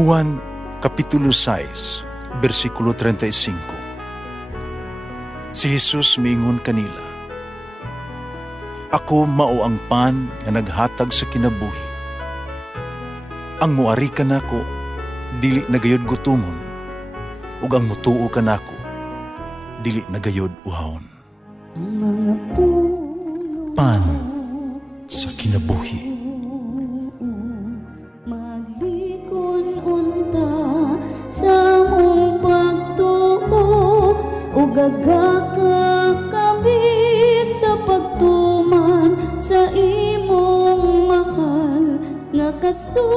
Juan Kapitulo 6, versikulo 35. Si Jesus miingon kanila, "Ako mao ang pan nga naghatag sa kinabuhi. Ang muari kanako dili nagayod gutomon, ug ang mutuo kanako dili nagayod uhawon." Pan sa kinabuhi. Maglikon unta sa mong pagtuo ug gagaka kami sa pagtuman sa imong mahal nga kasuguan.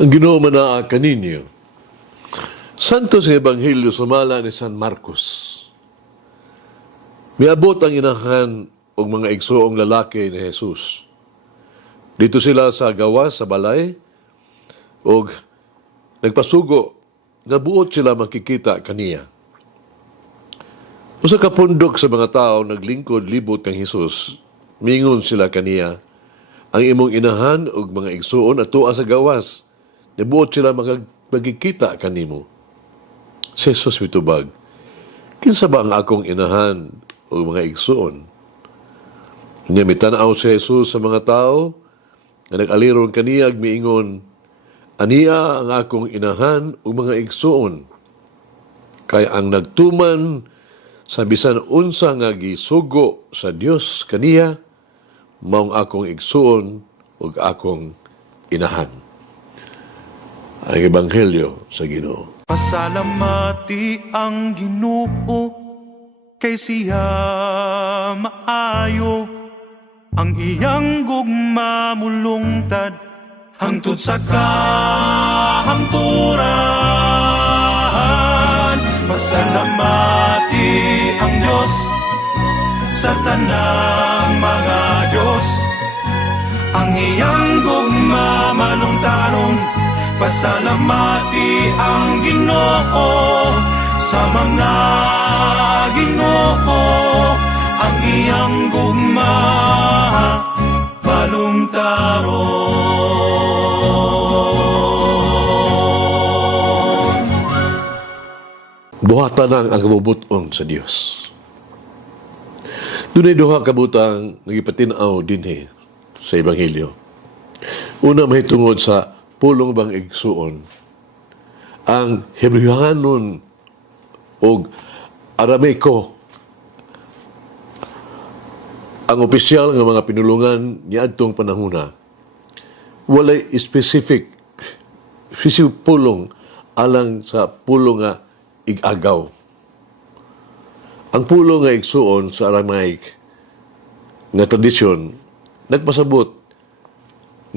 Ang Ginoo manaa kaninyo. Santo sa Ebanghelyo sumala ni San Marcos. Miabot ang inahan og mga igsoong lalaki ni Jesus. Dito sila sa gawas sa balay og nagpasugo nga buot sila makikita kaniya. Usa ka pundok sa mga tao naglingkod libot kang Jesus. Mingon sila kaniya, "Ang imong inahan og mga igsoon atoa sa gawas. Nabuot sila magkikita kanimo." Si Jesus mitubag, "Kinsa ba ang akong inahan o mga igsoon?" Niya mitanaw si Jesus sa mga tao na nag-aliron kaniyag miingon, "Aniya ang akong inahan o mga igsoon. Kay ang nagtuman sa bisan unsa nga gisugo sa Dios kaniya, maong akong igsoon o akong inahan." Ang Ebanghelyo sa Ginoo. Pasalamati ang Ginoo kay siya maayo, ang iyang gugma mulungtad hangtod sa kahangturan. Pasalamati ang Dios sa tanang mga Dios, ang iyang gugma malungtaron. Pasalamati ang Ginoo sa mga Ginoo, ang iyang gugma balungtaron. Buhatan ang kabubuton sa Dios. Dunay duha ka butang nagipatinaw dinhi sa Ebanghelyo. Una mahitungod sa pulong bang igsuon. Ang Hebrehanon o Aramaico, ang opisyal nga mga pinulungan ni adtong panahona, walay specific pulong alang sa pulong nga igagaw. Ang pulong nga igsuon sa Aramaic nga tradisyon nagpasabot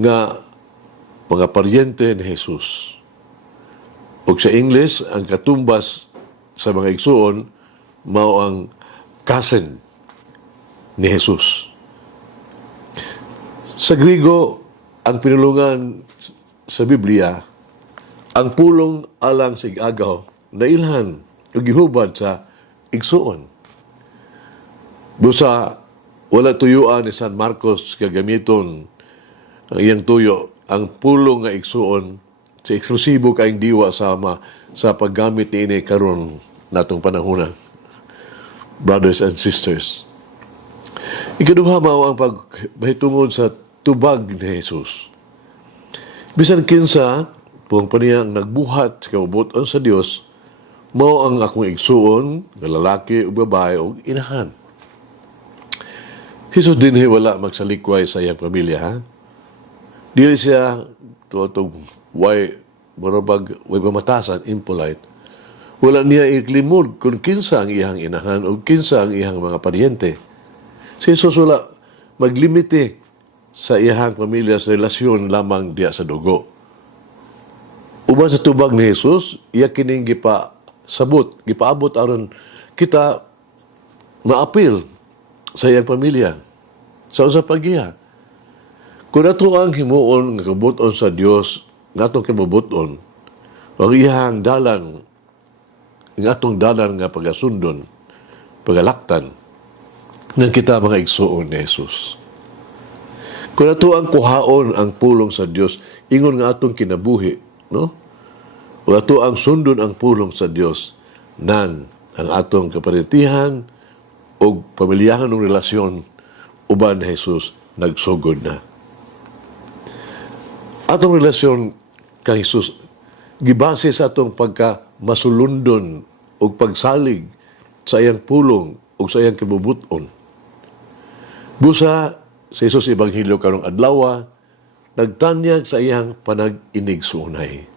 nga mga paryente ni Jesus. O sa English, ang katumbas sa mga igsuon mao ang cousin ni Jesus. Sa Griego, ang pinulungan sa Biblia, ang pulong alang sa igagaw na ilhan o gihubad sa igsuon. Busa, wala tuyuan ni San Marcos kagamiton ang iyang tuyo ang pulong nga igsuon sa eksklusibo kaing diwa sama sa paggamit ni ini karon natong panahona. Brothers and sisters, ikaduha mao ang paghitungod sa tubag ni Jesus. Bisan kinsa puang paniyang nagbuhat sa kabubuton sa Dios, mao ang akong igsuon nga lalaki o babae o inahan. Jesus dinhi wala magsalikway sa iyang pamilya, ha? Dili siya tuwag way pamatasan, impolite. Wala niya iklimod kung kinsa ang iyang inahan o kinsa ang iyang mga paryente. Si Jesus wala maglimite sa iyang pamilya sa relasyon lamang diya sa dugo. Uban sa tubag ni Jesus, iya kining gipaabot aron kita maapil sa iyang pamilya, sa usap pagiya. Kung ato ang himuon nga kabuton sa Dios, nga atong kabubuton, ang iyang dalan, ang atong dalan nga pagasundon, pagalaktan, ng kita mga igsuon ni Jesus. Kung ato ang kuhaon ang pulong sa Dios, ingon nga atong kinabuhi, no? O ato ang sundon ang pulong sa Dios, nan ang atong kapanitihan o pamilyahan ng relasyon uban ni Jesus nagsugod na. Atong relasyon kang Jesus gibase sa atong pagka masulundon o pagsalig sa iyang pulong o sa iyang kibubuton. Busa sa Jesus Ebanghelyo karong adlaw, nagtanyag sa iyang panag-inig sunay,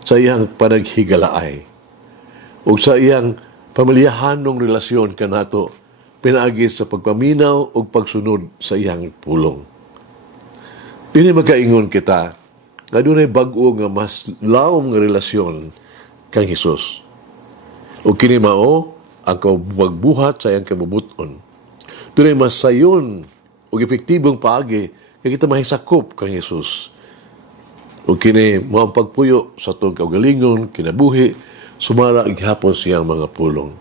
sa iyang panaghigalaay, o sa iyang pamilyahanong relasyon kanato pinaagi sa pagpaminaw o pagsunod sa iyang pulong. Dili magkaingon kita nga dunay bag-o nga mas lawom nga relasyon kang Hesus. O kini mao ang pagbuhat sa iyang kabubuton. Dunay mas sayon o epektibong paagi nga kita mahisakop kang Hesus. O kini mao ang pagpuyo sa atong kaugalingon, kinabuhi, sumala gihapon siyang mga pulong.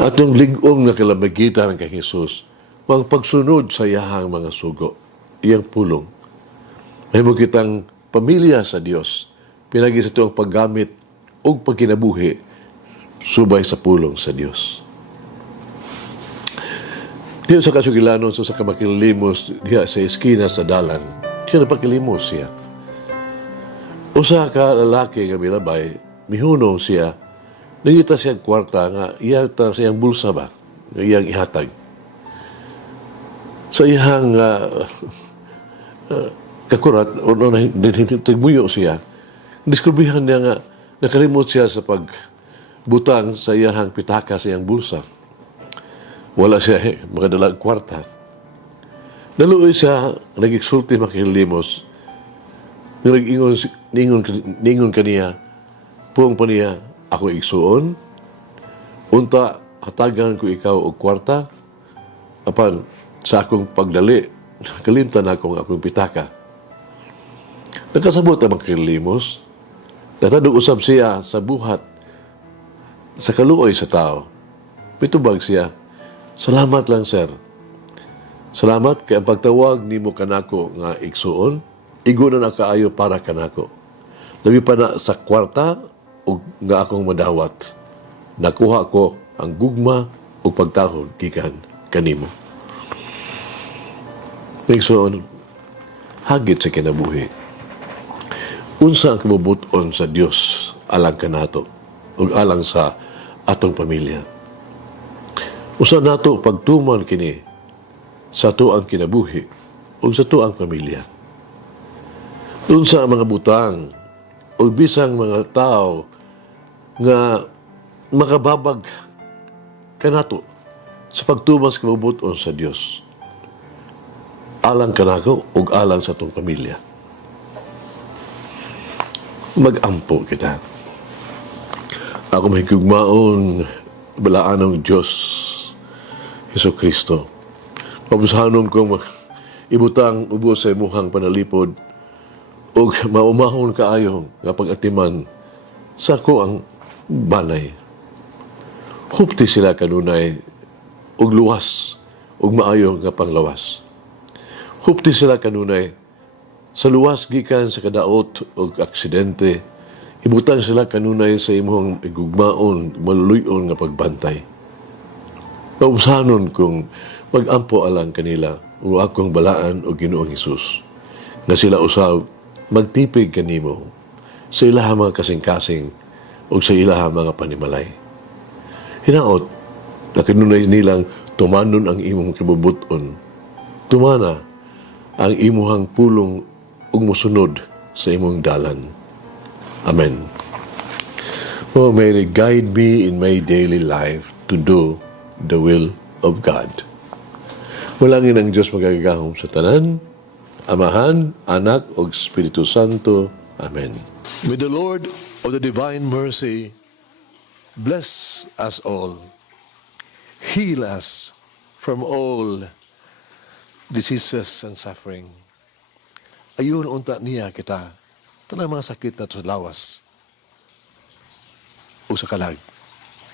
Atong lig-ong na kalamagitan kang Hesus, ang pagsunod sa iyahang mga sugo, iyang pulong. Mahimo kitang pamilya sa Dios, pinagi sa ito ang paggamit o pagkinabuhi, subay sa pulong sa Dios. Diyo sa kasugilanon sa kamakilimos diya sa eskina sa dalan, siya napakilimos siya. Usa ka lalaki nga milabay, mihunong siya, nangita siya kwarta nga iyata sa iyang bulsa ba, nga iyang ihatag. Sa iyang kakurat, o nagmuyo siya, diskubrihan niya nga nakalimot siya sa pagbutang sa iyang pitaka sa iyang bulsa. Wala siya makadalag kwarta. Naluoy siya, nag-exulti makilimos, ningon kaniya, puong pa niya, ako igsuon, unta hatagan ko ikaw og kwarta, apan sa akong pagdali, kalimtan akong pitaka. Nagkasabot ang makilimos, natadog usab siya sa buhat, sa kaluoy sa tao. Pitubag siya, salamat lang, sir. Salamat kay ang pagtawag nimo kanako nga igsuon, igunan ang kaayo para kanako. Labi pa na sa kwarta o nga akong madawat. Nakuha ko ang gugma o pagtahod gikan kanimo. Igsuon, hagit sa kinabuhi. Unsa ang kabubuton sa Dios alang kanato o alang sa atong pamilya. Usa nato pagtuman kini sa tuang kinabuhi o sa tuang pamilya. Unsa ang mga butang o bisang mga tao nga makababag kanato sa pagtuman sa kabubuton sa Dios alang kanako o alang sa atong pamilya. Mag-ampo kita. Ako mahigugmaon balaan ng Diyos Hesus Kristo. Pabusahanon kong ibutang ubos sa imuhang panalipod o maumahon kaayo nga pag-atiman sa ko ang banay. Hupti sila kanunay og luwas og maayo nga panglawas. Hupti sila kanunay sa luwas gikan sa kadaot o aksidente, ibutang sila kanunay sa imong igugmaon, maluluyon nga pagbantay. Pausahanon kung mag-ampo alang kanila o akong balaan o Ginoong Hesus, na sila usab magtipig kanimo sa ilahang mga kasing-kasing o sa ilahang mga panimalay. Hinaot, na kanunay nilang tumanon ang imong kibubuton, tumana ang imuhang pulong ug mosunod sa imong dalan. Amen. Oh, may it guide me in my daily life to do the will of God. Mulangin ang Diyos magagahom sa tanan, Amahan, Anak, ug Espiritu Santo. Amen. May the Lord of the divine mercy bless us all, heal us from all diseases and suffering. Ayun unta niya kita, tanang mga sakit na sa lawas o sa kalag,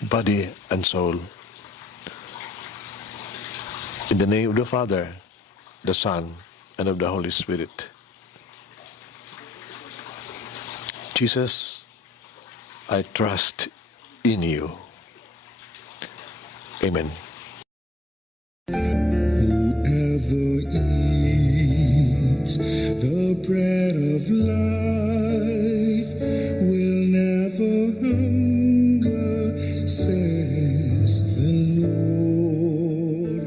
body and soul. In the name of the Father, the Son, and of the Holy Spirit. Jesus, I trust in you. Amen. Whoever eats the bread of life will never hunger, says the Lord.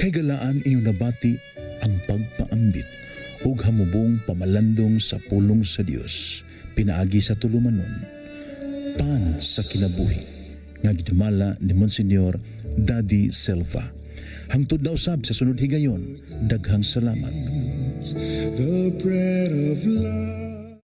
Kay galaan inyong nabati ang pagpaambit ug hamubong pamalandong sa pulong sa Dios pinaagi sa tulumanon pan sa kinabuhi nga gidumala ni Monsignor Daddy Silva. Hangtod na usab sa sunod higayon, daghang salamat. The bread of life.